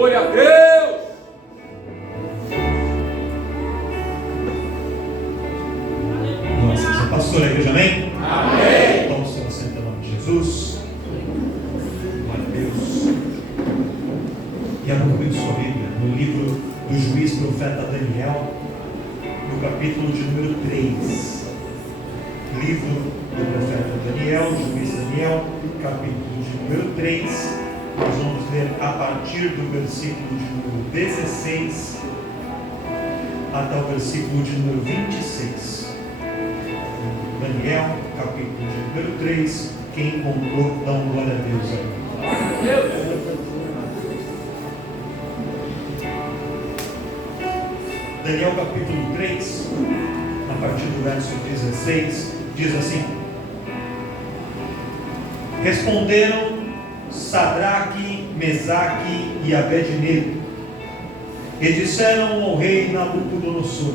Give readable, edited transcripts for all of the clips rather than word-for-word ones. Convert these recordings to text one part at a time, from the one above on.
Glória a Deus! Nossa, você passou a igreja, amém? Amém! Então, se você em nome de Jesus. Glória a Deus. E abra comigo sua Bíblia no livro do juiz profeta Daniel, no capítulo de número 3. Livro do profeta Daniel, juiz Daniel, capítulo de número 3. Nós vamos ler a partir do versículo de número 16 até o versículo de número 26. Daniel, capítulo de número 3. Quem encontrou, dá uma glória a Deus aí. Daniel, capítulo 3, a partir do verso 16, diz assim: Responderam Sadraque, Mesaque e Abednego, e disseram ao rei Nabucodonosor: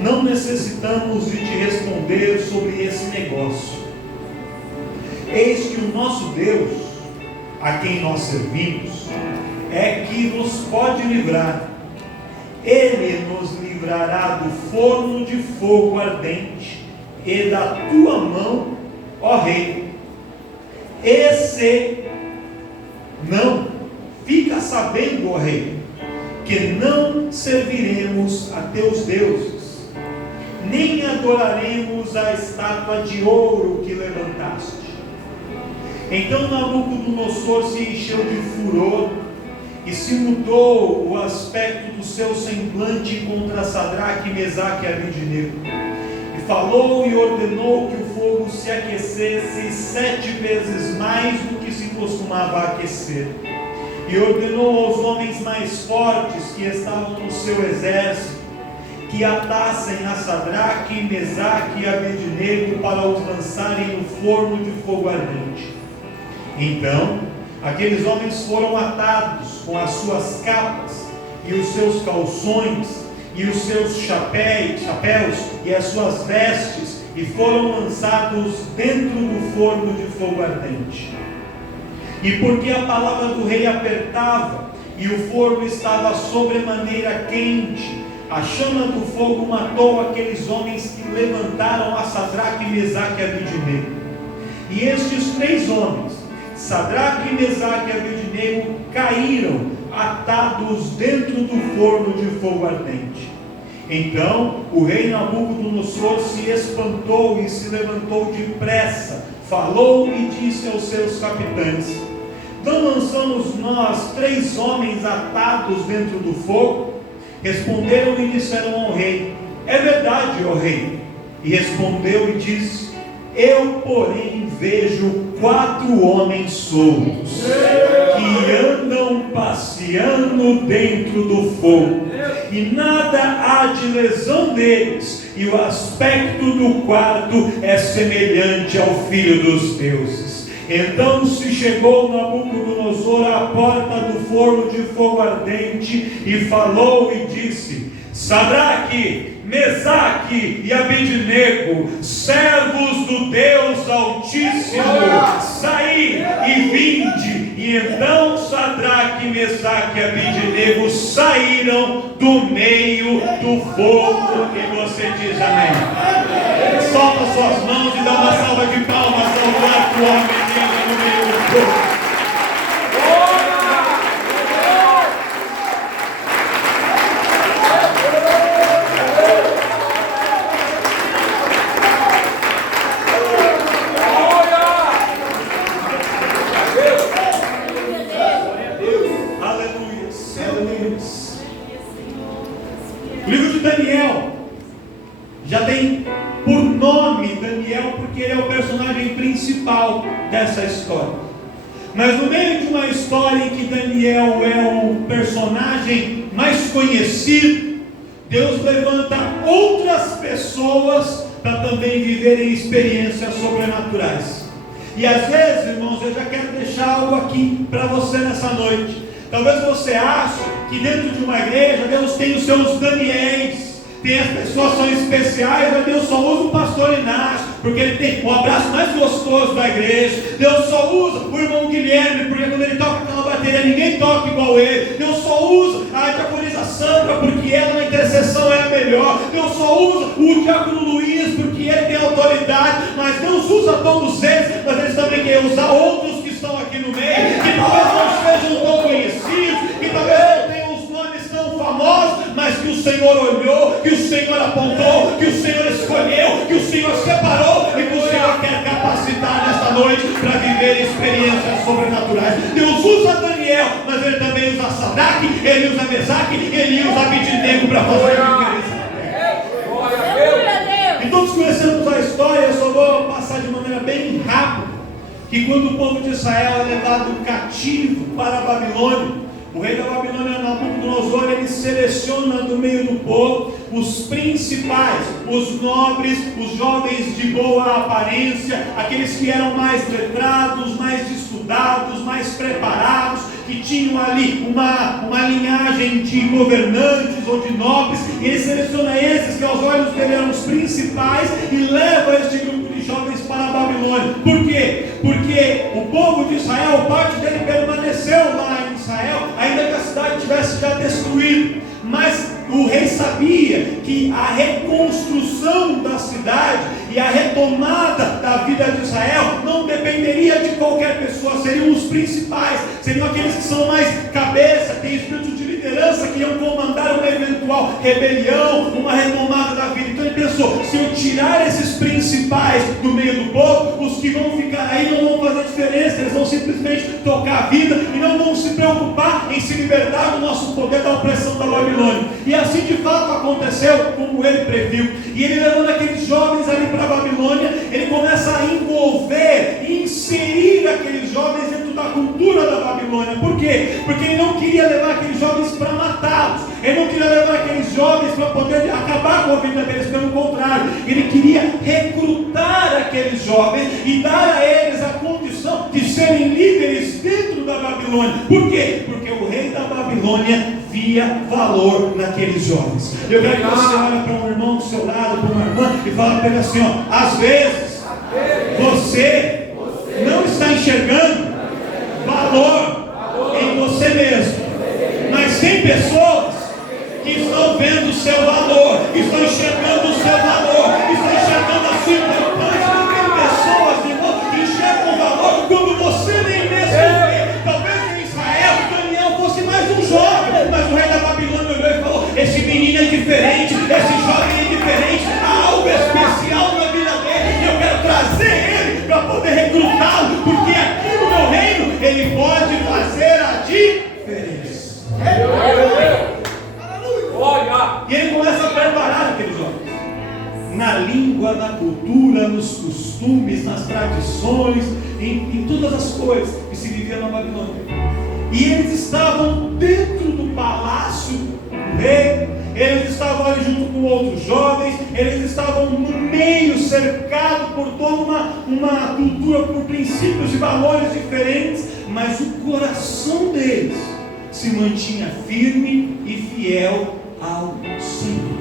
Não necessitamos de te responder sobre esse negócio. Eis que o nosso Deus, a quem nós servimos, é que nos pode livrar. Ele nos livrará do forno de fogo ardente e da tua mão, ó rei. E se não, fica sabendo, ó rei, que não serviremos a teus deuses, nem adoraremos a estátua de ouro que levantaste. Então Nabucodonosor se encheu de furor e se mudou o aspecto do seu semblante contra Sadraque, Mesaque e Abednego. E falou e ordenou que o fogo se aquecesse 7 vezes mais do que se costumava aquecer. E ordenou aos homens mais fortes que estavam no seu exército que atassem a Sadraque, Mesaque e Abednego para os lançarem no forno de fogo ardente. Então aqueles homens foram atados com as suas capas e os seus calções e os seus chapéus e as suas vestes, e foram lançados dentro do forno de fogo ardente. E porque a palavra do rei apertava e o forno estava sobremaneira quente, a chama do fogo matou aqueles homens que levantaram a Sadraque, Mesaque e Abednego. E estes 3 homens, Sadraque, Mesaque e Abednego, caíram atados dentro do forno de fogo ardente. Então o rei Nabucodonosor se espantou e se levantou depressa, falou e disse aos seus capitães: Não lançamos nós 3 homens atados dentro do fogo? Responderam e disseram ao rei: É verdade, ó rei. E respondeu e disse: Eu, porém, vejo 4 homens soltos que andam passeando dentro do fogo, e nada há de lesão deles, e o aspecto do quarto é semelhante ao filho dos deuses. Então se chegou Nabucodonosor à porta do forno de fogo ardente e falou e disse: Sadraque, Mesaque e Abednego, servos do Deus Altíssimo, saí e vinde. E então Sadraque, Mesaque e Abednego saíram do meio do fogo. E você diz amém. Solta suas mãos e dá uma salva de palmas ao 4 homens que andam no meio do fogo. O livro de Daniel já tem por nome Daniel, porque ele é o personagem principal dessa história. Mas no meio de uma história em que Daniel é o personagem mais conhecido, Deus levanta outras pessoas para também viverem experiências sobrenaturais. E às vezes, irmãos, eu já quero deixar algo aqui para você nessa noite. Talvez você ache que dentro de uma igreja Deus tem os seus Daniéis, tem as pessoas que são especiais, mas Deus só usa o pastor Inácio, porque ele tem o abraço mais gostoso da igreja. Deus só usa o irmão Guilherme, porque quando ele toca aquela bateria querer ninguém toque igual ele. Deus só usa a diaconisa Sandra porque ela na intercessão é a melhor. Deus só usa o diácono Luiz porque ele tem autoridade. Mas Deus usa todos eles, mas eles também querem usar outros que estão aqui no meio, que talvez não sejam tão conhecidos, que talvez não tenham os nomes tão famosos, mas que o Senhor olhou, que o Senhor apontou, que o Senhor escolheu, que o Senhor separou e que o Senhor quer capacitar nesta noite para viver experiências sobrenaturais. Deus usa Daniel, mas ele também usa Sadraque, ele usa Mesaque, ele usa Abednego para fazer a diferença. E todos conhecemos a história, eu só vou passar de maneira bem rápida, que quando o povo de Israel é levado cativo para a Babilônia, o rei da Babilônia, Nabucodonosor, ele seleciona do meio do povo os principais, os nobres, os jovens de boa aparência, aqueles que eram mais letrados, mais estudados, mais preparados, que tinham ali uma linhagem de governantes ou de nobres, e ele seleciona esses que aos olhos dele eram os principais e leva este grupo de jovens para a Babilônia. Por quê? Porque o povo de Israel, parte dele permaneceu lá em Israel, ainda que a cidade tivesse já destruído, mas o rei sabia que a reconstrução da cidade e a retomada da vida de Israel não dependeria de qualquer pessoa, seriam os principais, seriam aqueles que são mais cabeça, têm espírito de liderança, que iam comandar uma eventual rebelião, uma retomada da vida. Então ele pensou, se eu tirar esses principais do meio do povo, os que vão ficar aí não vão fazer diferença, eles vão simplesmente tocar a vida e não vão se preocupar em se libertar do nosso poder da opressão da Babilônia. E assim de fato aconteceu, como ele previu. E ele levando aqueles jovens ali para a Babilônia, ele começa a envolver, inserir aqueles jovens dentro da cultura da Babilônia. Por quê? Porque ele não queria levar aqueles jovens para matá-los, ele não queria levar aqueles jovens para poder acabar com a vida deles, pelo contrário, ele queria recrutar aqueles jovens e dar a eles a condição de serem líderes dentro da Babilônia. Por quê? Porque o rei da Babilônia via valor naqueles jovens. Eu quero que você olhe para um irmão do seu lado, para uma irmã, e fala para ele assim, ó, às vezes você não está enxergando valor em você mesmo, mas tem pessoas que estão vendo o seu valor, estão enxergando o seu valor, estão enxergando a sua importância. Tem pessoas, irmão, que enxergam o valor quando você nem mesmo vê. Talvez em Israel Daniel fosse mais um jovem, mas o rei da Babilônia olhou e falou, esse menino é diferente, esse jovem é diferente, há algo especial na vida dele, e eu quero trazer ele para poder recrutá-lo, porque aqui no meu reino ele pode fazer a diferença. E ele começa a preparar aqueles jovens na língua, na cultura, nos costumes, nas tradições, em todas as coisas que se vivia na Babilônia. E eles estavam dentro do palácio do rei, eles estavam ali junto com outros jovens, eles estavam no meio, cercados por toda uma cultura, por princípios e valores diferentes, mas o coração deles se mantinha firme e fiel ao Senhor.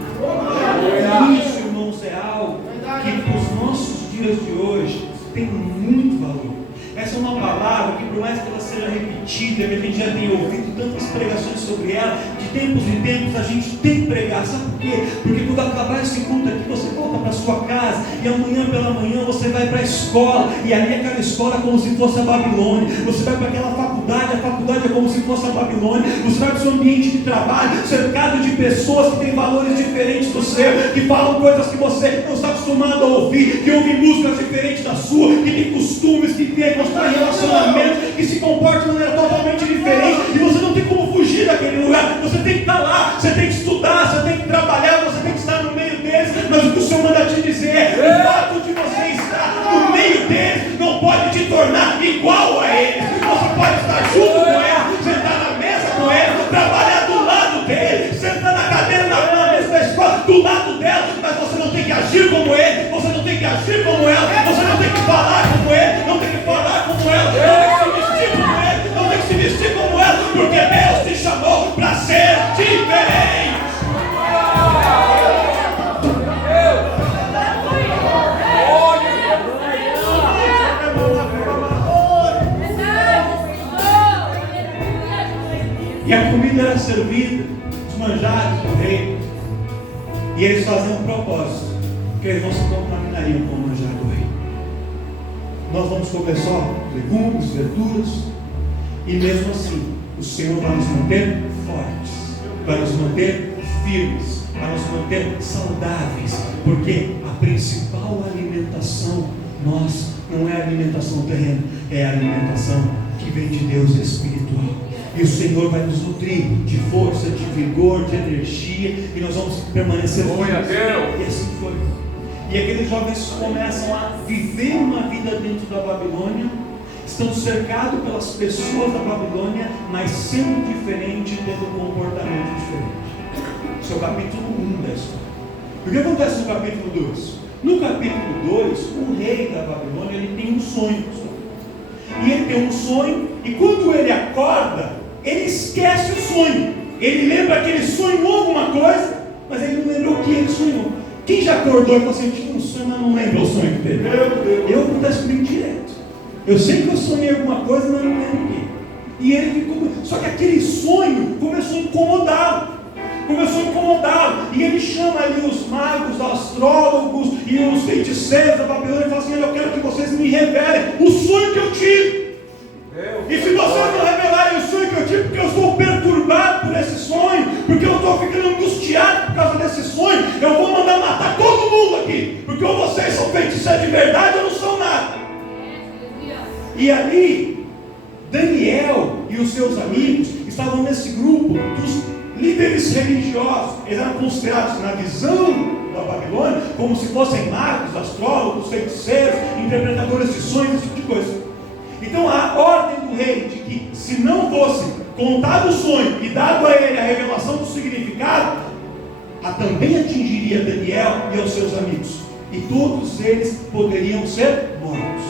Isso, irmãos, é algo que para os nossos dias de hoje tem muito valor. Essa é uma palavra que, por mais que ela seja repetida, que a gente já tenha ouvido tantas pregações sobre ela, de tempos em tempos a gente tem que pregar. Sabe por quê? Porque quando acabar esse culto aqui, você volta para sua casa e amanhã pela manhã você vai para a escola, e ali aquela escola é como se fosse a Babilônia. Você vai para aquela faculdade, a faculdade é como se fosse a Babilônia. Você vai para o seu ambiente de trabalho, cercado de pessoas que têm valores diferentes do seu, que falam coisas que você não está acostumado a ouvir, que ouvem músicas diferentes da sua, que tem costumes, que tem relacionamentos, que se comportam de maneira totalmente diferente, e você não tem como fugir daquele lugar. Você tem que estar lá, você tem que estudar, você tem que trabalhar, você tem que estar no meio deles. Mas o que o Senhor manda te dizer é: o fato de você estar no meio deles não pode te tornar igual a eles. Você pode estar junto com eles, sentar na mesa com eles, trabalhar do lado deles, sentar na cadeira na mesa da escola do lado dela, mas você não tem que agir como ele, você não tem que agir como ela, você não tem que falar como ele, não tem que falar como ela, não tem que se vestir como ele, não tem que se vestir como ela, porque Deus te chamou para ser diferente. E a comida era servida, os manjares do rei. E eles faziam um propósito, que eles não se contaminariam com o manjar do rei. Nós vamos comer só legumes, verduras, e mesmo assim, o Senhor vai nos manter fortes, vai nos manter firmes, vai nos manter saudáveis, porque a principal alimentação nossa não é a alimentação terrena, é a alimentação que vem de Deus espiritual. E o Senhor vai nos nutrir de força, de vigor, de energia, e nós vamos permanecer firmes. E assim foi. E aqueles jovens começam a viver uma vida dentro da Babilônia, estão cercados pelas pessoas da Babilônia, mas sendo diferente, tendo um comportamento diferente. Esse é o capítulo 1 da história. O que acontece no capítulo 2? No capítulo 2, o rei da Babilônia ele tem um sonho. E ele tem um sonho, e quando ele acorda, ele esquece o sonho. Ele lembra que ele sonhou alguma coisa, mas ele não lembrou o que ele sonhou. Quem já acordou e falou assim, eu tive um sonho, mas não lembro o sonho que teve? Eu acontece comigo direto. Eu sei que eu sonhei alguma coisa, mas não lembro o que. E ele ficou. Só que aquele sonho começou a incomodá-lo. E ele chama ali os magos, os astrólogos e os feiticeiros da Babilônia e fala assim: eu quero que vocês me revelem o sonho que eu tive. E se vocês não revelarem o sonho que eu tive, porque eu estou perturbado por esse sonho, porque eu estou ficando angustiado por causa desse sonho, eu vou mandar matar todo mundo aqui, porque ou vocês são feiticeiros de verdade ou não são nada. E ali, Daniel e os seus amigos estavam nesse grupo dos líderes religiosos. Eles eram considerados na visão da Babilônia como se fossem magos, astrólogos, feiticeiros, interpretadores de sonhos, esse tipo de coisa. Então a ordem do rei de que se não fosse contado o sonho e dado a ele a revelação do significado, também atingiria Daniel e os seus amigos, e todos eles poderiam ser mortos.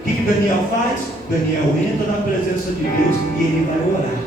O que Daniel faz? Daniel entra na presença de Deus e ele vai orar.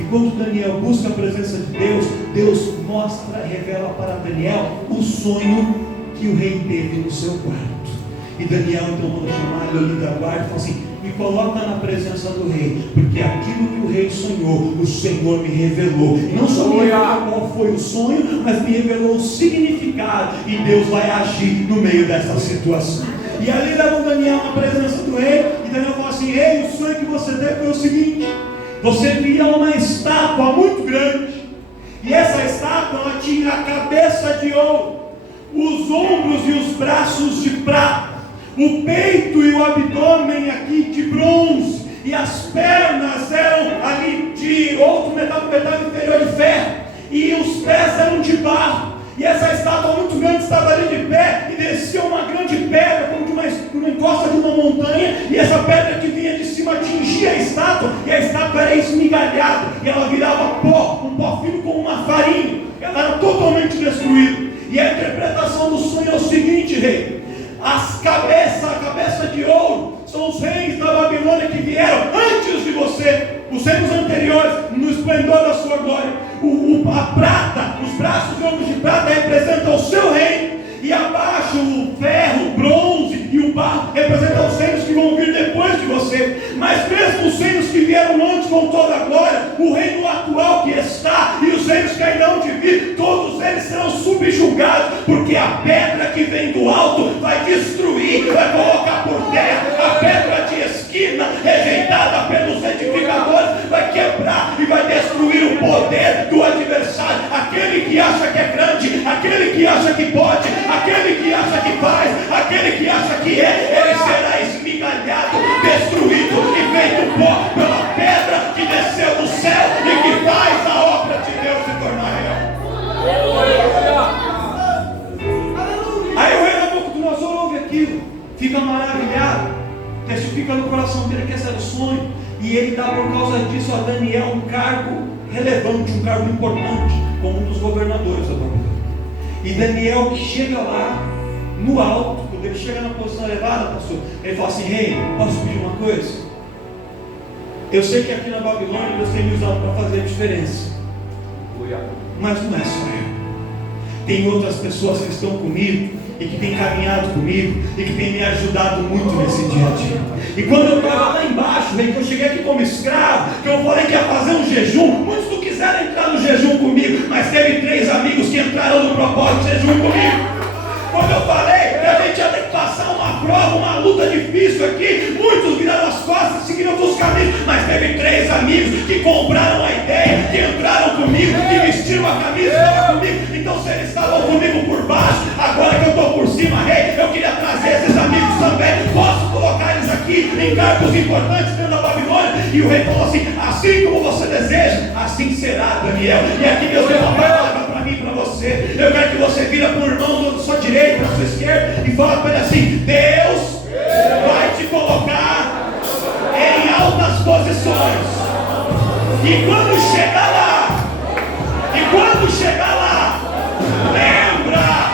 E quando Daniel busca a presença de Deus, Deus mostra, revela para Daniel o sonho que o rei teve no seu quarto. E Daniel então manda chamar ele da guarda e fala assim: me coloca na presença do rei, porque aquilo que o rei sonhou, o Senhor me revelou. E não só me revelou qual foi o sonho, mas me revelou o significado, e Deus vai agir no meio dessa situação. E ali levam Daniel na presença do rei, e Daniel fala assim: rei, o sonho que você teve foi o seguinte: você via uma estátua muito grande, e essa estátua ela tinha a cabeça de ouro, os ombros e os braços de prata, o peito e o abdômen aqui de bronze, e as pernas eram ali de outro metal inferior de ferro, e os pés eram de barro. E essa estátua muito grande estava ali de pé, e descia uma grande pedra, como de uma encosta de uma montanha, e essa pedra que vinha de cima atingia a estátua, e a estátua era esmigalhada, e ela virava pó, um pó fino como uma farinha, ela era totalmente destruída. E a interpretação do sonho é o seguinte, rei: a cabeça de ouro, são os reis da Babilônia que vieram antes de você, os reinos anteriores, no esplendor da sua glória. A prata, os braços e ombros de prata representam o seu reino, e abaixo o ferro, o bronze e o barro representam os reinos que vão vir depois de você. Mas mesmo os reinos que vieram antes com toda a glória, o reino atual que está e os reinos que ainda hão de vir, todos eles serão subjugados, porque a pedra que vem do alto vai destruir, vai colocar por terra. A pedra de esquina, rejeitada pelos edificadores, vai quebrar e vai destruir o poder do adversário. Aquele que acha que é grande, aquele que acha que pode, aquele que acha que faz, aquele que acha que ele será esmigalhado, destruído e feito pó pela pedra que desceu do céu e que faz a obra de Deus se tornar real. Aí o rei Nabucodonosor ouve aquilo, fica maravilhado, testifica no coração dele que esse era o sonho, e ele dá por causa disso a Daniel um cargo relevante, um cargo importante, como um dos governadores da Babilônia. E Daniel que chega lá no alto, quando ele chega na posição elevada, pastor, ele fala assim: rei, posso pedir uma coisa? Eu sei que aqui na Babilônia Deus tem me usado para fazer a diferença, mas não é só eu. Tem outras pessoas que estão comigo e que têm caminhado comigo e que têm me ajudado muito nesse dia a dia. E quando eu estava lá embaixo, rei, que eu cheguei aqui como escravo, que eu falei que ia fazer um jejum, muitos do quiseram entrar no jejum comigo, mas teve 3 amigos que entraram no propósito de jejum comigo. Quando eu falei que a gente ia ter que passar uma prova, uma luta difícil aqui, muitos viraram as costas e seguiram outros caminhos, mas teve 3 amigos que compraram a ideia, que entraram comigo, que vestiram a camisa e estavam comigo. Então, se eles estavam comigo por baixo, agora que eu estou por cima, rei, eu queria trazer esses amigos também. Posso colocar eles aqui em cargos importantes dentro da Babilônia? E o rei falou assim como você deseja, assim será, Daniel. E aqui Deus tem uma palavra para mim e para você. Eu quero que você vira para o irmão da sua direita, da sua esquerda, e fala para ele assim: Deus vai te colocar em altas posições. E quando chegar lá, lembra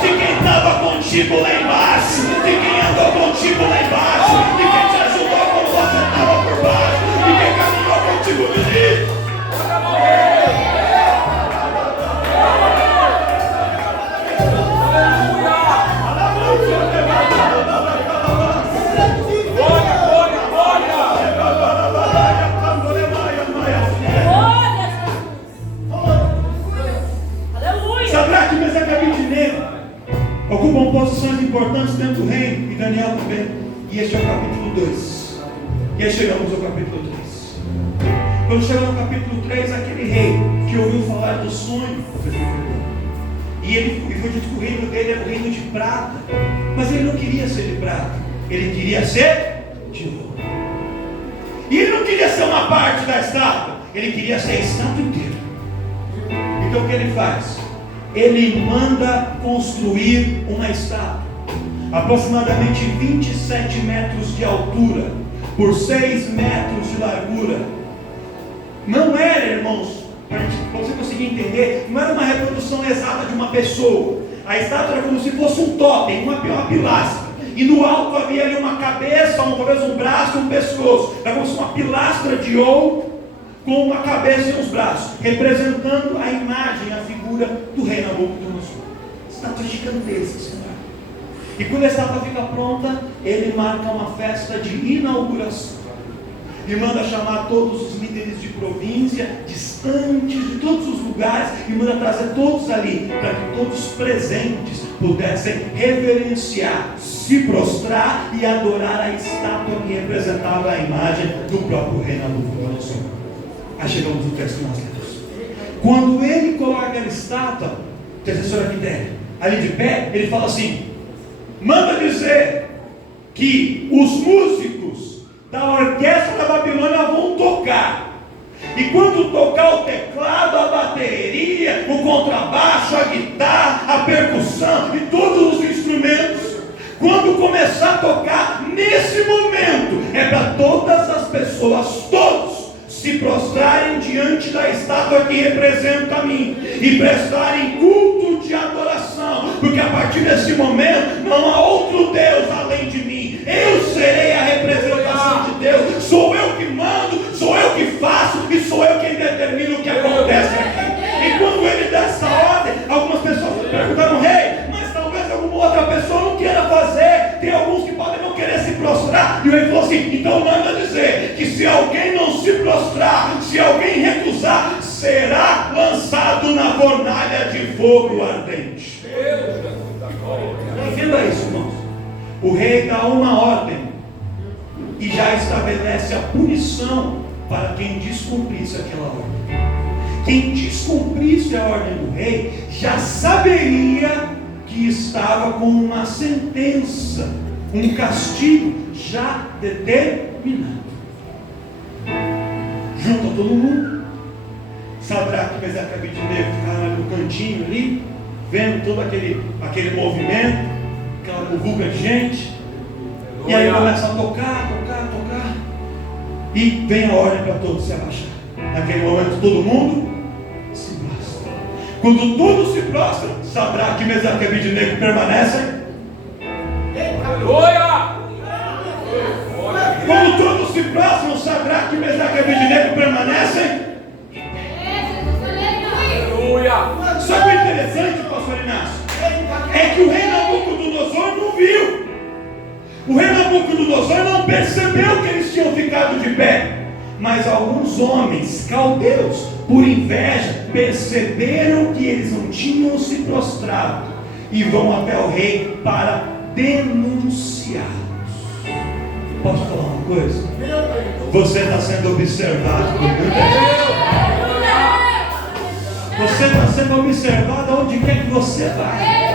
de quem estava contigo lá embaixo, de quem andou contigo lá embaixo, de quem te ajudou quando você estava por baixo, de quem caminhou contigo no início. Sadraque, Mesaque e Abednego ocupam posições importantes dentro do reino, e Daniel também. E este é o capítulo 2. E aí chegamos ao capítulo 3. Quando chegou no capítulo 3, aquele rei que ouviu falar do sonho, e ele foi dito que o reino dele era o reino de prata, mas ele não queria ser de prata, ele queria ser de ouro. E ele não queria ser uma parte da estátua, ele queria ser a estátua inteira. Então o que ele faz? Ele manda construir uma estátua, aproximadamente 27 metros de altura, por 6 metros de largura. Não era, irmãos, para você conseguir entender, não era uma reprodução exata de uma pessoa. A estátua era como se fosse um totem, uma pilastra. E no alto havia ali uma cabeça, talvez um braço e um pescoço. Era como se fosse uma pilastra de ouro, com uma cabeça e uns braços, representando a imagem, a figura do rei Nabucodonosor. Estátua gigantesca, Senhor. E quando a estátua fica pronta, ele marca uma festa de inauguração. E manda chamar todos os líderes de província, distantes de todos os lugares, e manda trazer todos ali, para que todos os presentes pudessem reverenciar, se prostrar e adorar a estátua que representava a imagem do próprio rei Nabucodonosor. Aí chegamos no texto que nós lemos. Quando ele coloca aquela estátua, intercessor aqui dentro, ali de pé, ele fala assim: manda dizer que os músicos da orquestra da Babilônia vão tocar. E quando tocar o teclado, a bateria, o contrabaixo, a guitarra, a percussão e todos os instrumentos, quando começar a tocar, nesse momento, é para todas as pessoas, todos, se prostrarem diante da estátua que representa a mim e prestarem culto de adoração, porque a partir desse momento não há outro Deus além de mim. Eu serei a representação de Deus, sou eu que mando, sou eu que faço e sou eu quem determina o que acontece aqui. E quando ele dá essa ordem, algumas pessoas perguntaram: rei, mas talvez alguma outra pessoa não queira fazer, tem alguns que podem não querer se prostrar. E o rei falou assim: então manda dizer que se alguém não se prostrar, se alguém recusar, será lançado na fornalha de fogo ardente. Entenda isso, irmãos. O rei dá uma ordem e já estabelece a punição para quem descumprisse aquela ordem. Quem descumprisse a ordem do rei já saberia que estava com uma sentença, um castigo já determinado. Junta todo mundo. Sadraque, Mesaque e Abednego ficaram no cantinho ali, vendo todo aquele movimento, aquela burbuga de gente. E aí começa a tocar. E vem a ordem para todos se abaixar. Naquele momento todo mundo se prostra. Quando todos se prostram, Sadraque, Mesaque e Abednego permanecem. Quando todos se prostram, Sadraque, Mesaque e Abednego permanecem. Sabe o interessante, pastor Inácio? É que o rei Nabucodonosor não viu. O rei Nabucodonosor não percebeu que eles tinham ficado de pé. Mas alguns homens caldeus, por inveja, perceberam que eles não tinham se prostrado e vão até o rei para denunciá-los. Posso falar uma coisa? Você está sendo observado por muita gente. Você está sendo observado aonde quer que você vai.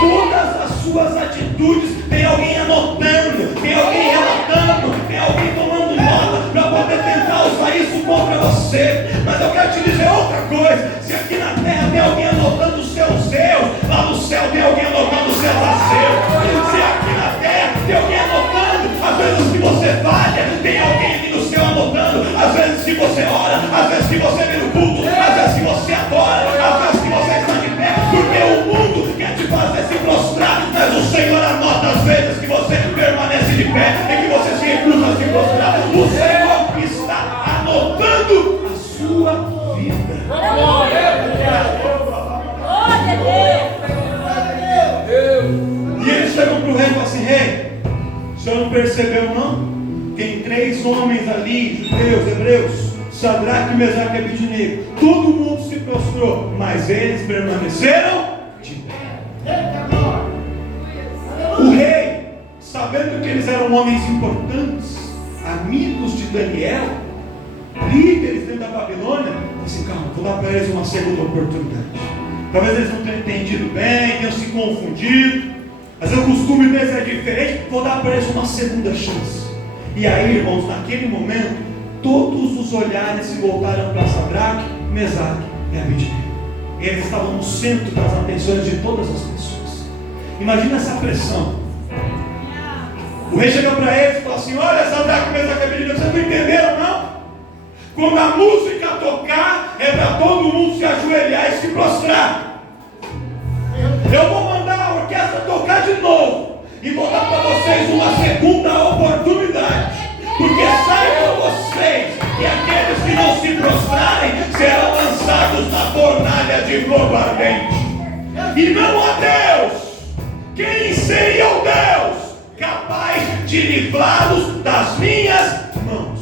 Todas as suas atitudes, tem alguém anotando, tem alguém relatando, tem alguém tomando nota para poder tentar usar isso contra você. Mas eu quero te dizer outra coisa: se aqui na terra tem alguém anotando os seus erros, lá no céu tem alguém anotando os seus acertos. Se aqui na terra tem alguém anotando as vezes que você falha, tem alguém aqui no céu anotando as vezes que você ora, as vezes que você vê no culto, as vezes que você adora, as vezes que você está de pé, porque o mundo quer te fazer se prostrar, mas o Senhor anota as vezes que você permanece de pé e que você se recusa a se prostrar. O Senhor está anotando a sua vida. E eles chegam para o rei e falam assim: rei, o senhor não percebeu não? Tem 3 homens ali, judeus, hebreus, Sadraque, Mesaque e Abednego. Todo mundo se prostrou, mas eles permaneceram de pé. O rei, sabendo que eles eram homens importantes, amigos de Daniel, líderes dentro da Babilônia, disse: calma, vou dar para eles uma segunda oportunidade. Talvez eles não tenham entendido bem, tenham se confundido, mas o costume deles é diferente. Vou dar para eles uma segunda chance. E aí, irmãos, naquele momento, todos os olhares se voltaram para Sadraque, Mesaque e Abednego. Eles estavam no centro das atenções de todas as pessoas. Imagina essa pressão. O rei chega para eles e fala assim: olha, Sadraque, Mesaque e Abednego, vocês não entenderam não? Quando a música tocar, é para todo mundo se ajoelhar e se prostrar. Eu vou mandar a orquestra tocar de novo e vou dar para vocês uma segunda oportunidade. Porque saibam vocês que aqueles que não se prostrarem serão lançados na fornalha de fogo ardente. E não há Deus. Quem seria o Deus capaz de livrá-los das minhas mãos?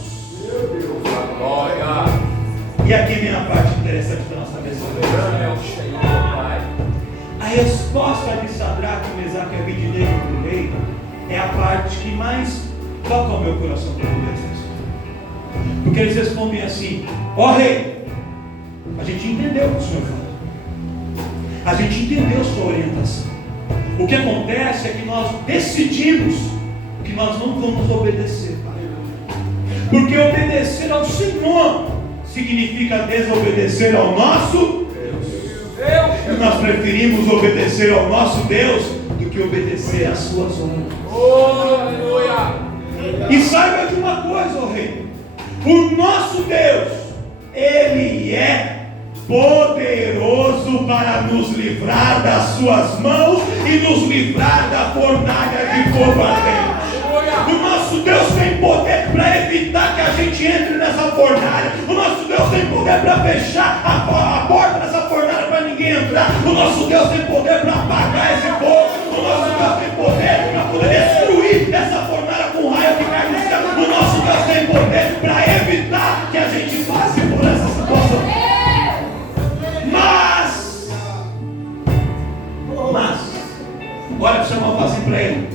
E aqui vem a parte interessante da nossa mensagem. A resposta de Sadraque, Mesaque e Abednego para o rei é a parte que mais toca o meu coração para poder essa história. Porque eles respondem assim: ó rei, a gente entendeu o que o senhor falou, a gente entendeu sua orientação. O que acontece é que nós decidimos que nós não vamos obedecer, porque obedecer ao Senhor significa desobedecer ao nosso Deus. E nós preferimos obedecer ao nosso Deus do que obedecer às suas ordens. Aleluia! E saiba de uma coisa, ó rei: o nosso Deus, Ele é poderoso para nos livrar das suas mãos e nos livrar da fornalha de fogo ardente. O nosso Deus tem poder para evitar que a gente entre nessa fornalha. O nosso Deus tem poder para fechar a porta dessa fornalha para ninguém entrar. O nosso Deus tem poder para apagar esse fogo. O nosso Deus tem poder para poder destruir essa fornalha com raio que cai no céu. O nosso Deus tem poder para evitar que a gente passe por essa situação. Mas, olha para o seu irmão e fala assim para ele: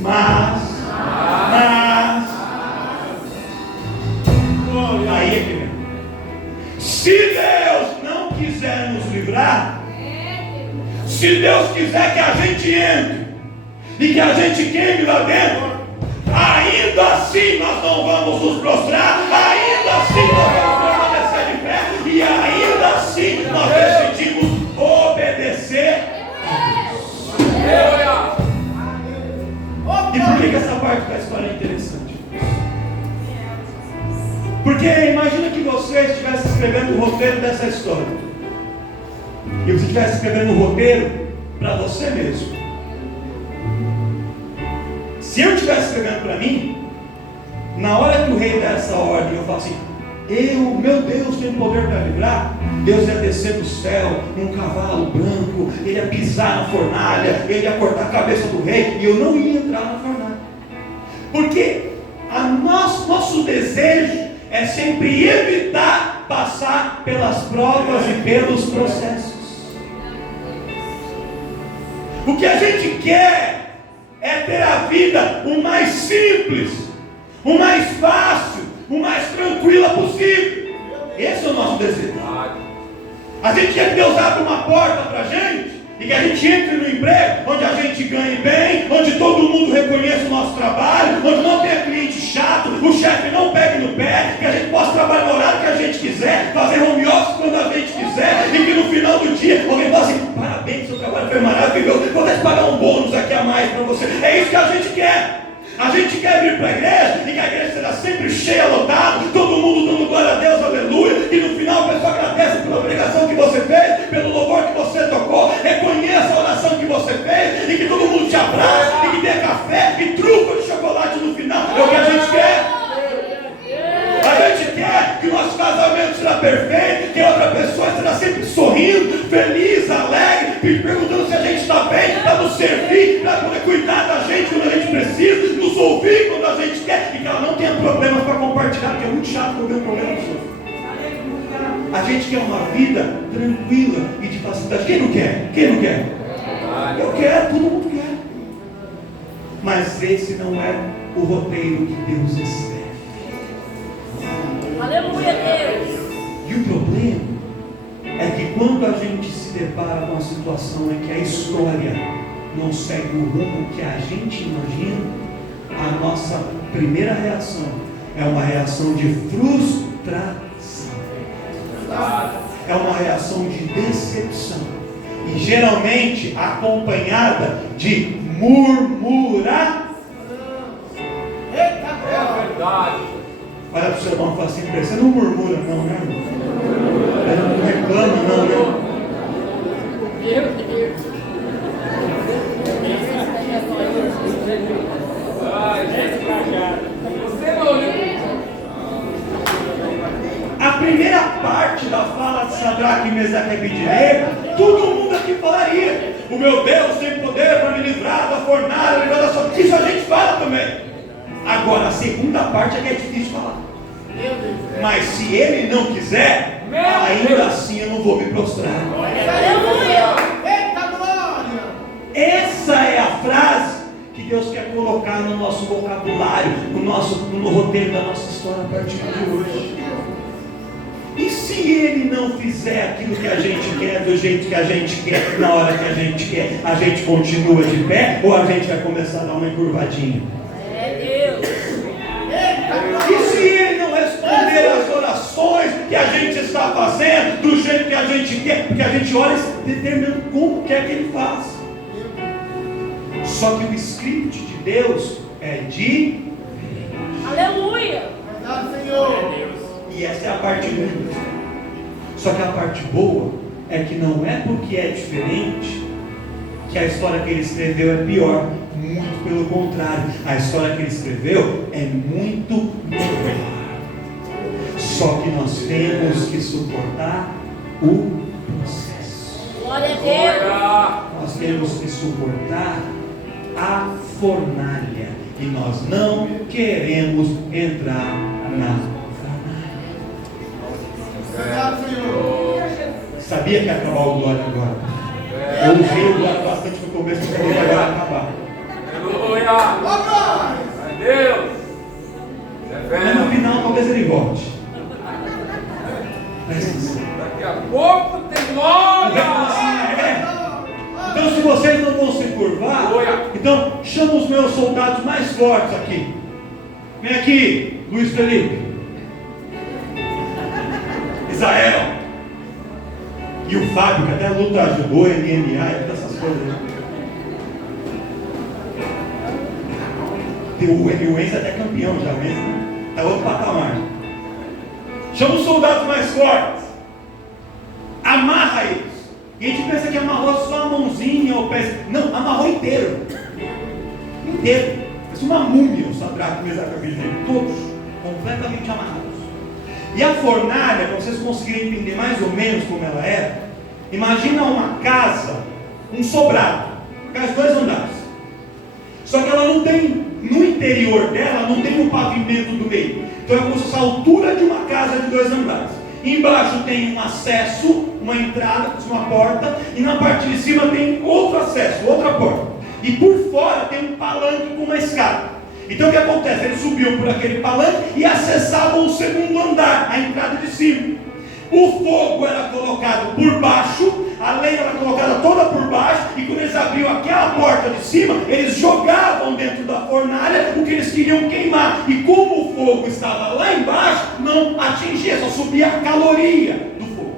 aí é que vem. Se Deus não quiser nos livrar, se Deus quiser que a gente entre e que a gente queime lá dentro, ainda assim nós não vamos nos prostrar, ainda assim nós vamos permanecer de pé, e ainda assim nós decidimos obedecer. E por que essa parte da história é interessante? Porque imagina que você estivesse escrevendo o roteiro dessa história, e você estivesse escrevendo o roteiro para você mesmo. Se eu estivesse escrevendo para mim, na hora que o rei der essa ordem, eu falo assim: meu Deus tem poder para livrar. Deus ia descer do céu num cavalo branco, ele ia pisar na fornalha, ele ia cortar a cabeça do rei, e eu não ia entrar na fornalha. Porque nosso desejo é sempre evitar passar pelas provas e pelos processos. O que a gente quer é ter a vida o mais simples, o mais fácil, o mais tranquila possível. Esse é o nosso desejo. A gente quer que Deus abra uma porta para a gente e que a gente entre no emprego onde a gente ganhe bem, onde todo mundo reconheça o nosso trabalho, onde não tenha cliente chato, o chefe não pegue no pé, que a gente possa trabalhar no horário que a gente quiser, fazer home office quando a gente quiser, e que no final do dia alguém fala assim: parabéns, seu trabalho foi maravilhoso, vou te pagar um bônus aqui a mais para você. É isso que a gente quer. A gente quer vir para a igreja e que a igreja seja sempre cheia, lotada, todo mundo dando glória a Deus, aleluia, e no final a pessoa agradece pela pregação que você fez, pelo louvor que você tocou, reconheça a oração que você fez, e que todo mundo te abrace, e que dê café e truco de chocolate no final. É o que a gente quer. A gente quer que o nosso casamento seja perfeito, que a outra pessoa esteja sempre sorrindo, feliz, alegre, perguntando se a gente está bem, para nos servir, para poder cuidar da gente quando a gente precisa, nos ouvir quando a gente quer, e que ela não tenha problemas para compartilhar, porque é muito chato quando tem problema dos outros. A gente quer uma vida tranquila e de facilidade. Quem não quer? Quem não quer? Eu quero, todo mundo quer. Mas esse não é o roteiro que Deus escreve. Aleluia, Deus. E o problema é que quando a gente se depara com a situação em que a história não segue o rumo que a gente imagina, a nossa primeira reação é uma reação de frustração. É uma reação de decepção. E geralmente acompanhada de murmuração. É verdade. Olha para o seu irmão e fala assim: você não murmura não, né, irmão? Não reclama não, né? Meu Deus. A primeira parte da fala de Sadraque, Mesaque e Abednego, todo mundo aqui falaria: o meu Deus tem poder para me livrar da fornalha, livrar da sua... Isso a gente fala também. Agora a segunda parte é que é difícil falar. Mas se ele não quiser, ainda assim eu não vou me prostrar. Aleluia. Eita glória! Essa é a frase que Deus quer colocar no nosso vocabulário, no roteiro da nossa história a partir de hoje. E se ele não fizer aquilo que a gente quer, do jeito que a gente quer, na hora que a gente continua de pé, ou a gente vai começar a dar uma encurvadinha? É Deus. E se ele não responder às orações que a gente está fazendo, do jeito que a gente quer, porque a gente ora determinando como quer que ele faça. Só que o script de Deus é de... Aleluia. Verdade, Senhor. E essa é a parte ruim. Só que a parte boa é que não é porque é diferente que a história que ele escreveu é pior. Muito pelo contrário, a história que ele escreveu é muito melhor. Só que nós temos que suportar o processo. Glória a Deus. Nós temos que suportar a fornalha. E nós não queremos entrar na fornalha. Verdade, Senhor. Sabia que ia acabar o glória agora? Eu usei o glória bastante no começo, mas agora vai acabar. Aleluia. Ô, glória! Ai, Deus. Mas no final talvez ele volte. Presta atenção. Daqui a pouco tem Então, glória. assim, então se vocês não vão se curvar, então chama os meus soldados mais fortes aqui. Vem aqui, Luiz Felipe, Israel e o Fábio, que até luta ajudou, MMA e todas essas coisas, né? O Enzo é até campeão já, o Enzo, né? Tá outro patamar. Chama os soldados mais fortes, amarra eles. E a gente pensa que amarrou só a mãozinha ou o pé. Não, amarrou inteiro. Inteiro. Parece uma múmia o Sadraque, Mesaque e Abednego. Todos completamente amarrados. E a fornalha, para vocês conseguirem entender mais ou menos como ela era, imagina uma casa, um sobrado, casa de 2 andares. Só que ela não tem, no interior dela não tem um pavimento do meio. Então é como se fosse a altura de uma casa de 2 andares. Embaixo tem um acesso, uma entrada, uma porta, e na parte de cima tem outro acesso, outra porta. E por fora tem um palanque com uma escada. Então o que acontece? Eles subiam por aquele palanque e acessavam o segundo andar, a entrada de cima. O fogo era colocado por baixo, a lenha era colocada toda por baixo, e quando eles abriam aquela porta de cima, eles jogavam dentro da fornalha o que eles queriam queimar. E como o fogo estava lá embaixo, não atingia, só subia a caloria do fogo.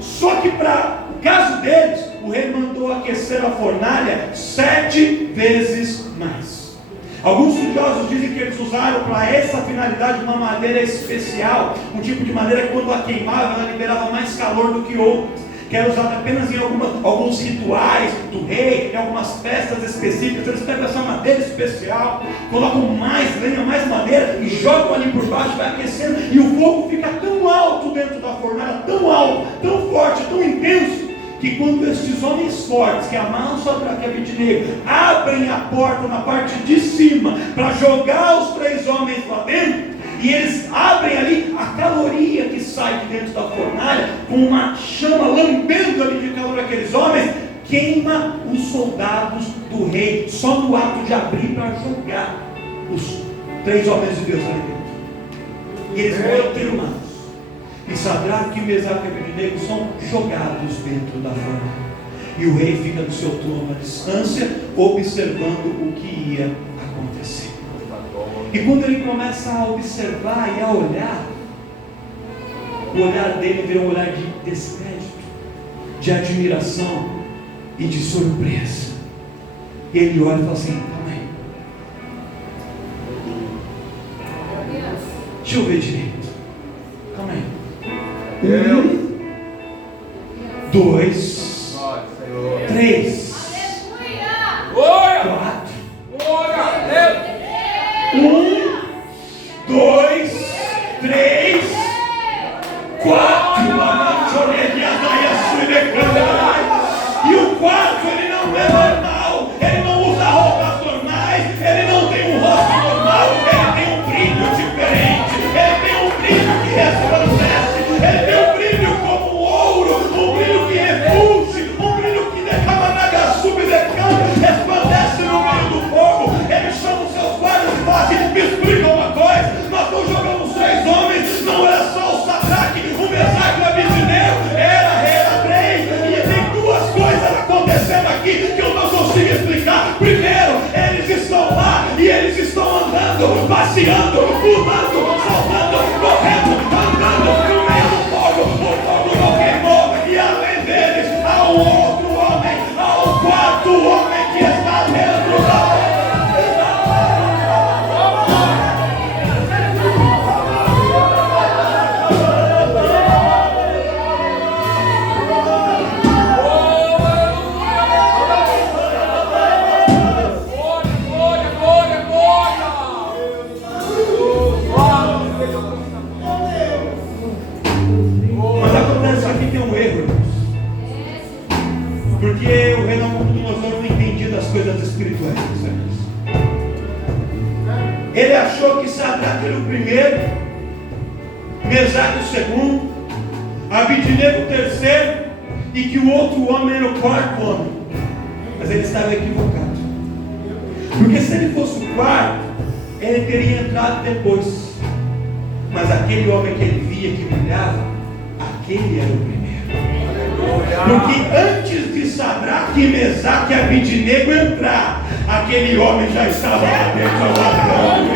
Só que para o caso deles, o rei mandou aquecer a fornalha 7 vezes mais. Alguns estudiosos dizem que eles usaram para essa finalidade uma madeira especial, um tipo de madeira que quando ela queimava, ela liberava mais calor do que outras, que era usada apenas em alguns rituais do rei, em algumas festas específicas. Eles pegam essa madeira especial, colocam mais lenha, mais madeira e jogam ali por baixo, vai aquecendo, e o fogo fica tão alto dentro da fornalha, tão alto, tão forte, tão intenso, que quando estes homens fortes, que amaram Sadraque e Abednego, abrem a porta na parte de cima, para jogar os 3 homens lá dentro, e eles abrem ali, a caloria que sai de dentro da fornalha, com uma chama lambendo ali de calor aqueles homens, queima os soldados do rei, só no ato de abrir para jogar os 3 homens de Deus ali dentro. E eles morrem queimados. E Sadraque, Mesaque e Abednego são jogados dentro da fornalha. E o rei fica do seu trono à distância, observando o que ia acontecer. E quando ele começa a observar e a olhar, o olhar dele vira um olhar de descrédito, de admiração e de surpresa. E ele olha e fala assim: calma aí, deixa eu ver direito. Calma aí. 1, 2, 3, 4. 1, 2, 3, 4. E o quarto, ele não é normal, ele não usa roupas normais, ele não tem um rosto normal, ele tem um brilho diferente, ele tem um brilho que resplandece, ele tem um brilho como ouro, um brilho que refulge, um brilho que decama, subdecama, resplandece no meio do fogo. Ele chama os seus guardas e fala assim: me explica uma coisa, nós não jogamos 3 homens, não era só o Sadraque, o Mesaque e o Abednego, era 3, e tem 2 coisas acontecendo aqui que eu não consigo explicar. Primeiro, eles estão lá e eles estão andando, passeando, pulando, saltando, correndo, andando no meio do fogo. O fogo não queimou, e além deles há um outro homem, há um 4º homem que está dentro da porque o rei Nabucodonosor não entendia das coisas espirituais. Ele achou que Sadraque era o primeiro, Mesaque o segundo, Abednego o terceiro, e que o outro homem era o 4º homem. Mas ele estava equivocado, porque se ele fosse o 4º, ele teria entrado depois. Mas aquele homem que ele via que brilhava, aquele era o primeiro. Porque antes de Sadraque, Mesaque e Abednego entrar, aquele homem já estava lá dentro aguardando.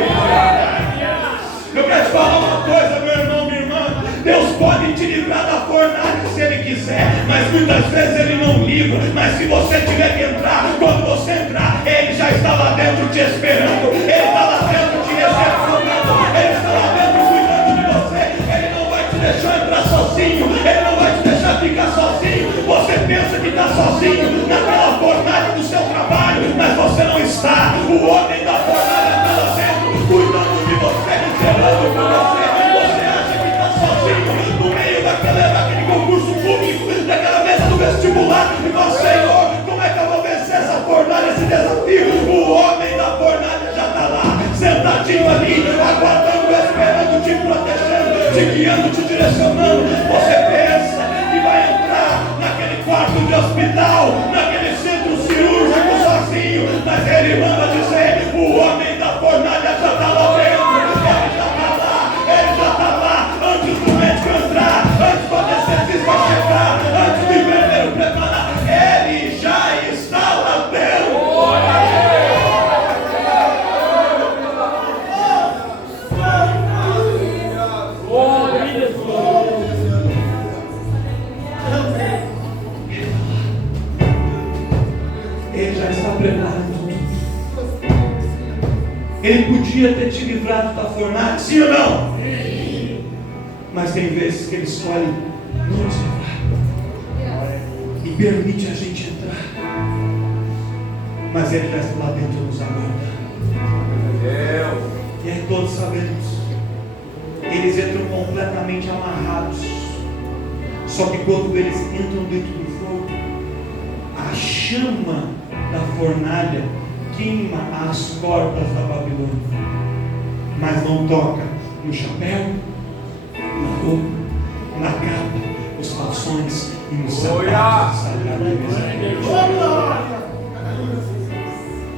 Eu quero te falar uma coisa, meu irmão, minha irmã: Deus pode te livrar da fornalha se Ele quiser, mas muitas vezes Ele não livra. Mas se você tiver que entrar, quando você entrar, Ele já está lá dentro te esperando, Ele está lá dentro te recepcionando, Ele está lá dentro cuidando de você. Ele não vai te deixar entrar sozinho, Ele não vai te deixar ficar sozinho. Você pensa que está sozinho naquela fornalha do seu trabalho, mas você não está. O homem da fornalha está lá dentro cuidando de você, zelando por você. Você acha que está sozinho no meio daquele concurso público, daquela mesa do vestibular, e fala: Senhor, como é que eu vou vencer essa fornalha, esse desafio? O homem da fornalha já está te guiando, te direcionando. Você pensa que vai entrar naquele quarto de hospital, naquele centro cirúrgico sozinho, mas ele manda dizer: o homem da fornalha já está lá dentro. Ele já está lá, antes do médico entrar, antes do anestesista chegar, antes do enfermeiro preparar, ele já está lá dentro. Ele já está preparando tudo. Ele podia ter te livrado da fornalha, sim ou não? Sim. Mas tem vezes que ele escolhe não nos livrar e permite a gente entrar. Mas ele já está lá dentro nos aguenta. E aí todos sabemos, eles entram completamente amarrados. Só que quando eles entram dentro do fogo, a chama da fornalha queima as cordas da Babilônia, mas não toca no chapéu, na roupa, na capa, nos calções e nos sapatos sagrados.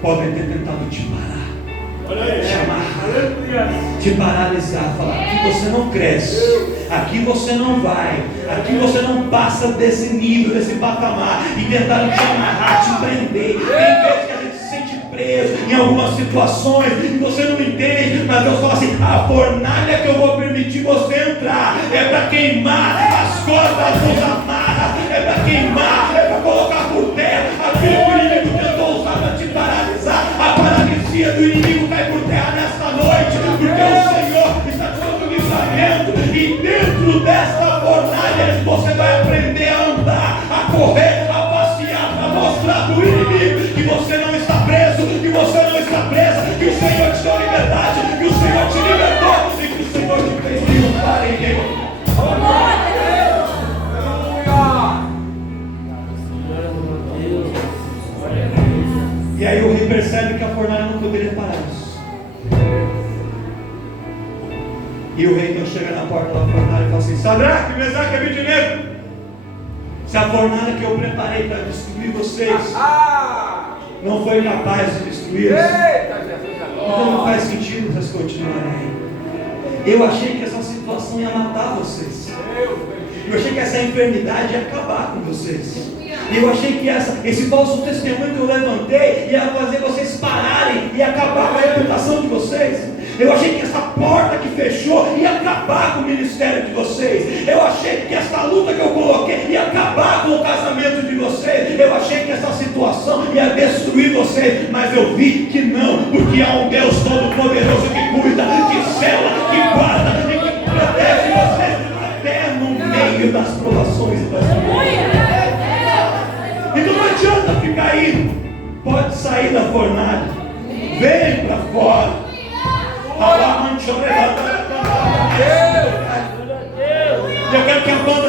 Podem ter tentado te parar, te amarrar, te paralisar, falar: aqui você não cresce, aqui você não vai, aqui você não passa desse nível, desse patamar, e tentaram te amarrar, te prender. Tem vezes que a gente se sente preso em algumas situações e você não entende, mas Deus fala assim: a fornalha que eu vou permitir você entrar é para queimar as cordas dos amarras, é para queimar, é para colocar por terra aquilo que o inimigo tentou usar para te paralisar. A paralisia do inimigo cai por terra nesta noite, porque o Senhor está te dando livramento, e dentro desta fornalha você vai aprender a andar, a correr, a passear, para mostrar para o inimigo que você não está preso, que você não está presa, que o Senhor te deu liberdade, que o Senhor te libertou e que o Senhor te fez triunfar em Deus. E aí o rei percebe que a fornalha não poderia parar isso. E o rei então chega na porta da fornalha e fala assim: Sadraque, Mesaque e Abednego, se a fornalha que eu preparei para destruir vocês não foi capaz de destruí-los, então não faz sentido vocês continuarem. Eu achei que essa situação ia matar vocês. Eu achei que essa enfermidade ia acabar com vocês. Eu achei que esse falso testemunho que eu levantei ia fazer vocês pararem e acabar com a reputação de vocês. Eu achei que essa porta que fechou ia acabar com o ministério de vocês. Eu achei que essa luta que eu coloquei ia acabar com o casamento de vocês. Eu achei que essa situação ia destruir vocês. Mas eu vi que não, porque há um Deus todo-poderoso que cuida, que sela, que guarda e que protege vocês até no meio das provações e das lutas. Então não adianta ficar aí. Pode sair da fornalha. Vem para fora. Eu quero que a banda